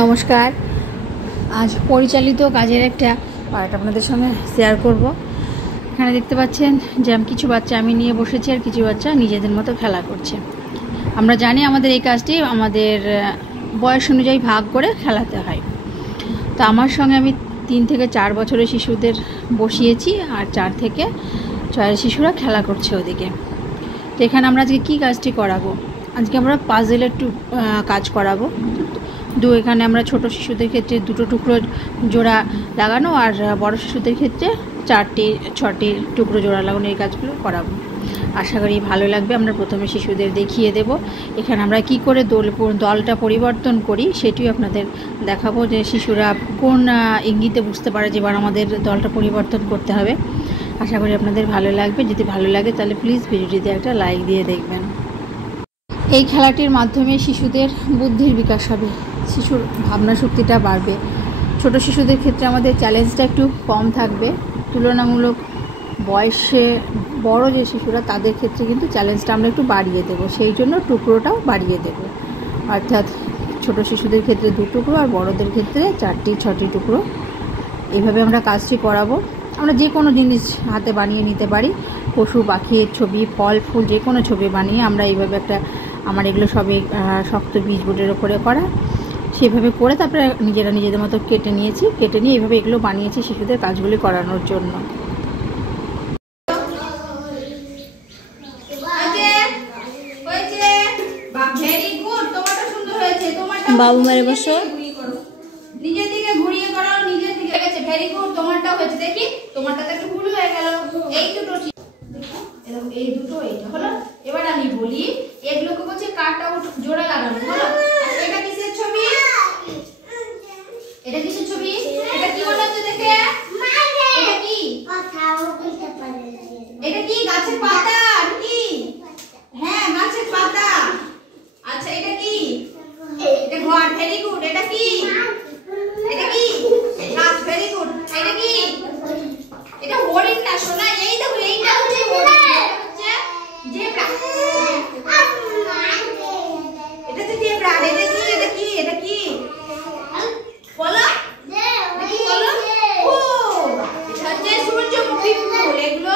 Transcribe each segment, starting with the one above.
নমস্কার। আজ পরিচালিত কাজের একটা পার্ট আপনাদের সঙ্গে শেয়ার করব। এখানে দেখতে পাচ্ছেন যে কিছু বাচ্চা আমি নিয়ে বসেছি আর কিছু বাচ্চা নিজেদের মতো খেলা করছে। আমরা জানি আমাদের এই কাজটি আমাদের বয়স অনুযায়ী ভাগ করে খেলাতে হয়। তো আমার সঙ্গে আমি 3 থেকে 4 বছরের শিশুদের বসিয়েছি আর 4 থেকে 6 শিশুরা খেলা করছে ওদিকে। তো এখানে আমরা আজকে কী কাজটি করাবো, আজকে আমরা পাজেলের কাজ করাবো। এখানে আমরা ছোট শিশুদের ক্ষেত্রে 2টো টুকরো জোড়া লাগানো আর বড় শিশুদের ক্ষেত্রে 4টি টুকরো জোড়া লাগানো, এই কাজগুলো করাবো। আশা করি ভালো লাগবে। আমরা প্রথমে শিশুদের দেখিয়ে দেব এখানে আমরা কি করে দলটা পরিবর্তন করি, সেটিও আপনাদের দেখাবো, যে শিশুরা কোন ইঙ্গিতে বুঝতে পারে যে এবার আমাদের দলটা পরিবর্তন করতে হবে। আশা করি আপনাদের ভালো লাগবে। যদি ভালো লাগে তাহলে প্লিজ ভিডিওটিতে একটা লাইক দিয়ে দেখবেন। এই খেলাটির মাধ্যমে শিশুদের বুদ্ধির বিকাশ হবে, শিশুর ভাবনা শক্তিটা বাড়বে। ছোট শিশুদের ক্ষেত্রে আমাদের চ্যালেঞ্জটা একটু কম থাকবে, তুলনামূলক বয়সে বড় যে শিশুরা তাদের ক্ষেত্রে কিন্তু চ্যালেঞ্জটা আমরা একটু বাড়িয়ে দেবো, সেই জন্য টুকরোটাও বাড়িয়ে দেব। অর্থাৎ ছোট শিশুদের ক্ষেত্রে 2 টুকরো আর বড়দের ক্ষেত্রে 4-6টি টুকরো। এইভাবে আমরা কাজটি করাবো। আমরা যে কোনো জিনিস হাতে বানিয়ে নিতে পারি, পশু পাখির ছবি, ফল ফুল, যে কোনো ছবি বানিয়ে আমরা এইভাবে আমার এগুলো সবই শক্ত বীজ বোর্ডের ওপরে করা, সেভাবে করে তারপরে নিজেদের মতো কেটে নিয়ে এইভাবে এগুলো বানিয়েছি শিশুদের কাজগুলি করানোর জন্য। বাবু মারে বসো, নিজের দিকে ঘুরিয়ে করো, নিজের দিকে গেছে। ভেরি গুড, তোমারটা হয়েছে। দেখি তোমারটা তো একটু ভুল হয়ে গেল। এই দুটো ঠিক, এই দুটো এইটা হলো। এবার আমি বলি এগুলোকে বলছে কাট আউট, জোড়া লাগানো হলো। এটা কিসের ছবি? এটা কিসের ছবি? এটা কি মনে হচ্ছে দেখে? এটা কি? এটা কি? গাছের পাতা কি? হ্যাঁ, গাছের পাতা। আচ্ছা, এটা কি? এটা ঘর। Very good. এটা কি? এটা কি? গাছ। Very good. এটা কি? এটা হরিণ না সোনা। এই দেখো, এইটা হচ্ছে হরিণ, এটা হচ্ছে জেব্রা। এটা হচ্ছে জেব্রা। এটা কি? এটা কি? এটা কি বলো? এটা কি বলো? ও, এটা হচ্ছে সূর্যমুখী ফুল। এগুলো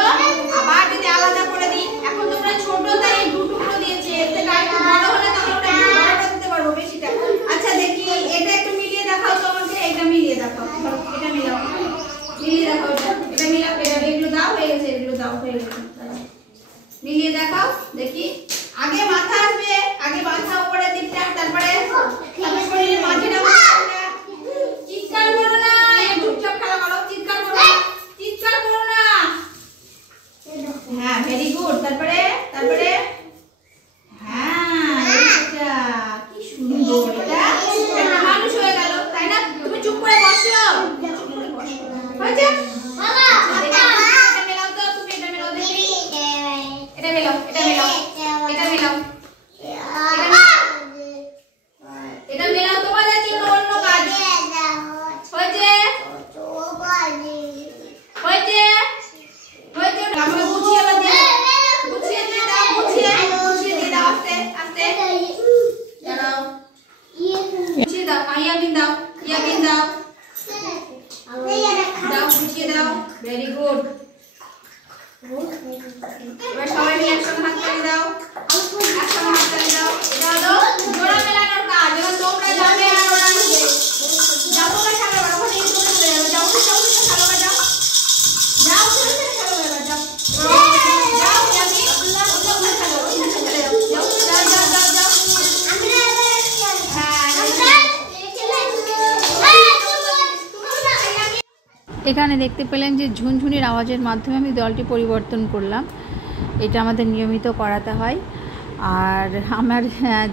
আবার যদি আলাদা করে দিই, এখন তোমরা ছোট তাই 2 টুকরো দিয়েছে, এর থেকে একটু বড় হলে তাহলে ওটা বড়টা দিতে পারবো বেশিটা। আচ্ছা দেখি, এটা একটু মিলিয়ে দেখাও তো আমাকে। এটা মিলিয়ে দেখাও, এটা মিলাও, মিলিয়ে দেখাও। এটা মিলাও, এগুলো দাও, হয়ে গেছে। এগুলো দাও, হয়ে গেছে। মিলিয়ে দেখাও দেখি। আগে মাথা আসবে, আগে মাথা উপরের দিকটা, তারপরে শরীরের মাঝেটা। চিৎকার করো না, চুপচাপ খেলা করো। চিৎকার করো না, চিৎকার করো না। হ্যাঁ, ভেরি গুড। তারপরে হ্যাঁ, এটা কি সুন্দর। এটা একটা মানুষ হয়ে গেল, তাই না? তুমি চুপ করে বসো, হয়েছে? এটা মেলাও তো, তুমি এটা মেলাও দেখি। এটা মেলাও, এটা মেলাও, এটা মেলাও, এটা মেলাও। তোমাদের জন্য অন্য কাজ হয়েছে, হয়েছে, হয়েছে। আমাকে গুছিয়ে আবার দিয়ে গুছিয়ে দিয়ে দাও, গুছিয়ে দিয়ে দাও। আস্তে আস্তে দাঁড়াও, গুছিয়ে দাও। ইয়াবিন দাও, ইয়াবিন দাও, দাও, গুছিয়ে দাও। Very good. এবার সবাই মিলে একসঙ্গে হাত তালি দাও, একসঙ্গে হাত তালি দাও। এটা হলো জোড়া মেলানোর কাজ। এবার তোমরা যাবে আর ওরা আসবে। যাও, তোমরা খেলো, ওখানে এই করে চলে যাবে। যাও, যাও, খেলো, যাও, যাও, খেলো, এবার যাও, যাও, যাবি, ওখানে খেলো, ওখানে চলে যাও, যাও, যাও, যাও, যাও, যাও। এখানে দেখতে পেলেন যে ঝুনঝুনির আওয়াজের মাধ্যমে আমি দলটি পরিবর্তন করলাম। এটা আমাদের নিয়মিত করাতে হয়। আর আমার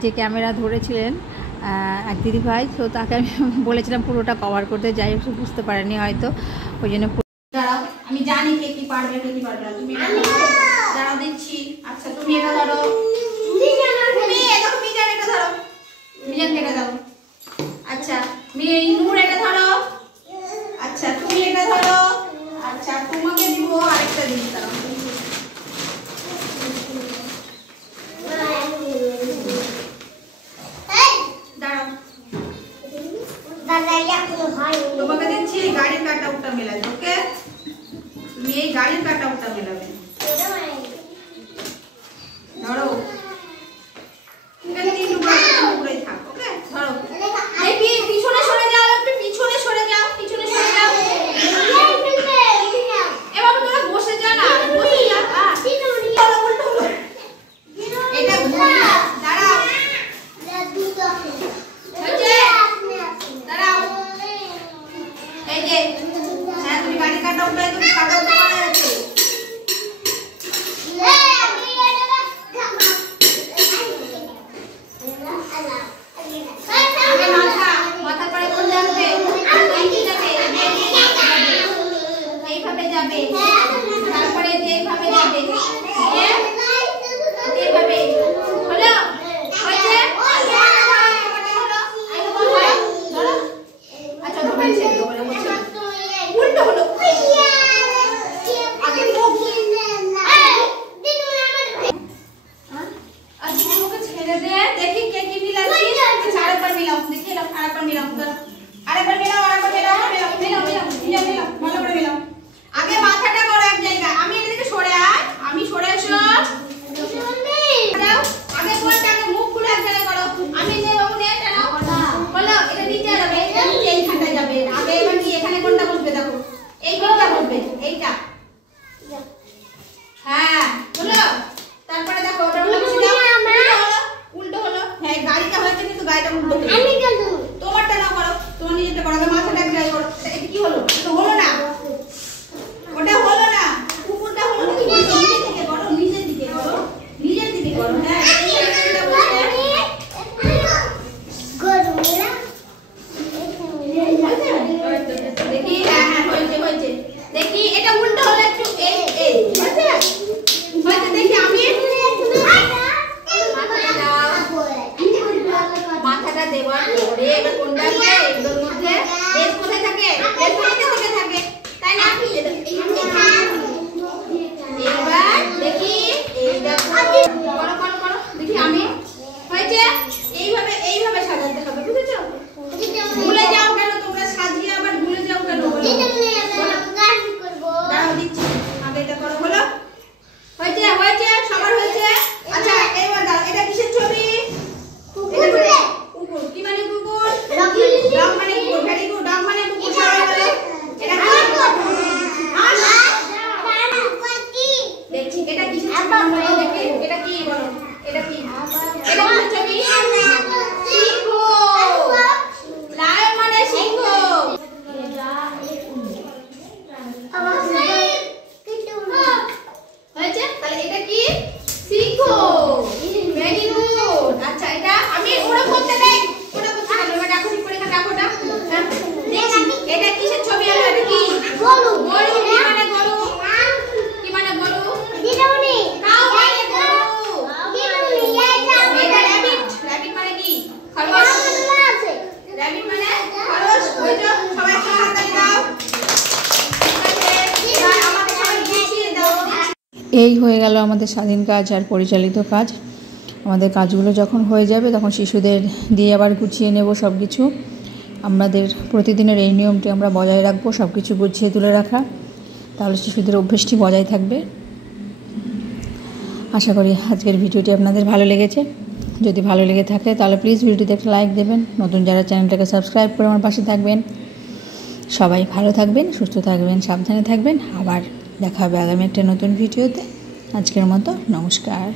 যে ক্যামেরা ধরেছিলেন এক দিদিভাই, তো তাকে আমি বলেছিলাম পুরোটা কভার করতে, যাই হোক বুঝতে পারেনি হয়তো, ওই জন্য। দাঁড়াও, আমি জানি কে কি পারবে, কে কি পারবে না। তুমি দাঁড়াও, দিচ্ছি। আচ্ছা, তুমি এটা ধরো, তুমি এটা ধরো, মিজানকে এটা দাও। আচ্ছা, নূর এটা ধরো। আচ্ছা, তুমি এটা ধরো। আচ্ছা, তোমাকে দিব আরেকটা জিনিস। দাঁড়াও, দাঁড়াও, তোমাকে দিচ্ছি এই গাড়ির কাটআউটটা মেলাবে, ওকে? তুমি এই গাড়ির কাটআউটটা মেলাবে। ধরো এখানে 3 টুকরোই থাক, ওকে? ধরো দেখি পিছনে সরে যাও, একটু পিছনে সরে যাও, পিছনে সরে যাও। এবার তোরা বসে যা না, বসে যা। উল্টো হলো। এটা দাঁড়াও, দাঁড়াও। এই যে হ্যাঁ, তুমি গাড়ি কাটআউটটা একদম কাটআউট করা আছে। মাথা পরে কোন যাবে? এইভাবে যাবে, তারপরে এইভাবে যাবে, এইভাবে হলো। আচ্ছা ধরেছে, উল্টো হলো। আগে ছেড়ে দে, দেখি কে কি মিলাচ্ছিস। আরেকবার মিলাও, দেখি আরেকবার মিলাও, আরেকবার মিলাও, আরেকবার মিলাও, মিলাও, ভালো করে মিলাও। আগে মাথাটা করো এক জায়গায়। আমি এদিকে সরে আয়, আমি সরে এসো। আগে কোনটা, আগে মুখ খুলে এক জায়গায় করো। আমি যে বাবু নিয়ে এটা নাও, বলো এটা নিচে যাবে, এটা নিচে এইখানটা যাবে। আগে এবার কি এখানে কোনটা বসবে? দেখো এই কোনটা বসবে, এইটা। হ্যাঁ বলো, তারপরে দেখো ওটা উল্টো হলো। হ্যাঁ গাড়িটা হয়েছে কিন্তু গাড়িটা উল্টো হলো। তোমারটা না করো, তোমার নিজেরটা করো। আগে মাথাটা এক জায়গায় করো। এটা কি হলো? এটা হলো না, ওটা হলো না। কুকুরটা হলো না। নিজের দিকে করো, নিজের দিকে করো, নিজের দিকে করো। হ্যাঁ দেখি, হ্যাঁ হ্যাঁ হয়েছে, হয়েছে। দেখি এটা উল্টো হলো একটু, এই এই হয়েছে, হয়েছে। দেখি আমি মাথাটা দেওয়ার পরে এবার কোনটা আছে এর মধ্যে? এর কোথায় থাকে? এর কোথায় থাকে, তাই না? এবার দেখি এই দেখো, করো করো করো, দেখি আমি হয়েছে। এইভাবে এইভাবে সাজাতে হবে, বুঝেছো? ভুলে যাও কেন তোমরা? সাজিয়ে আবার ভুলে যাও কেন? দাঁড়াও দিচ্ছি, আগে এটা করো। হলো, হয়েছে, হয়েছে, সবার হয়েছে। আচ্ছা এবার দাও, এটা কিসের ছবি? কুকুর। কি মানে কুকুর? ডগ মানে কুকুর। ভেরি গুড, ডগ মানে কুকুর। সবাই বলো এটা কি? দেখছি এটা কিসের ছবি? বলো দেখি এটা কি? বলো এটা কি? এটা কিসের ছবি? সিংহ। লায়ন মানে সিংহ। হয়েছে, তাহলে এটা কি? সিংহ। Very good. আচ্ছা এটা আমি ওরা করতে নেই, ওরা করতে নেই। এবার রাখো, ঠিক করে এখানে রাখো। এটা কিসের ছবি? হলো এটা কি? গরু। গরু কি মানে গরু? কি মানে গরু? দিদামণি কাউ মানে গরু। এটা র‍্যাবিট। র‍্যাবিট মানে কি? খরগোশ। র‍্যাবিট মানে খরগোশ। বুঝছো? সবাই একসাথে হাত তালি দাও। এবার আমাদের সবাই গুছিয়ে দাও। এই হয়ে গেল আমাদের স্বাধীন কাজ আর পরিচালিত কাজ। আমাদের কাজগুলো যখন হয়ে যাবে তখন শিশুদের দিয়ে আবার গুছিয়ে নেব সব কিছু। আমাদের প্রতিদিনের এই নিয়মটি আমরা বজায় রাখবো, সব কিছু গুছিয়ে তুলে রাখা। তাহলে শিশুদের অভ্যেসটি বজায় থাকবে। আশা করি আজকের ভিডিওটি আপনাদের ভালো লেগেছে। যদি ভালো লেগে থাকে তাহলে প্লিজ ভিডিওটিতে একটা লাইক দেবেন। নতুন যারা চ্যানেলটাকে সাবস্ক্রাইব করে আমার পাশে থাকবেন। সবাই ভালো থাকবেন, সুস্থ থাকবেন, সাবধানে থাকবেন। আবার দেখা হবে আগামী একটা নতুন ভিডিওতে। আজকের মতো নমস্কার।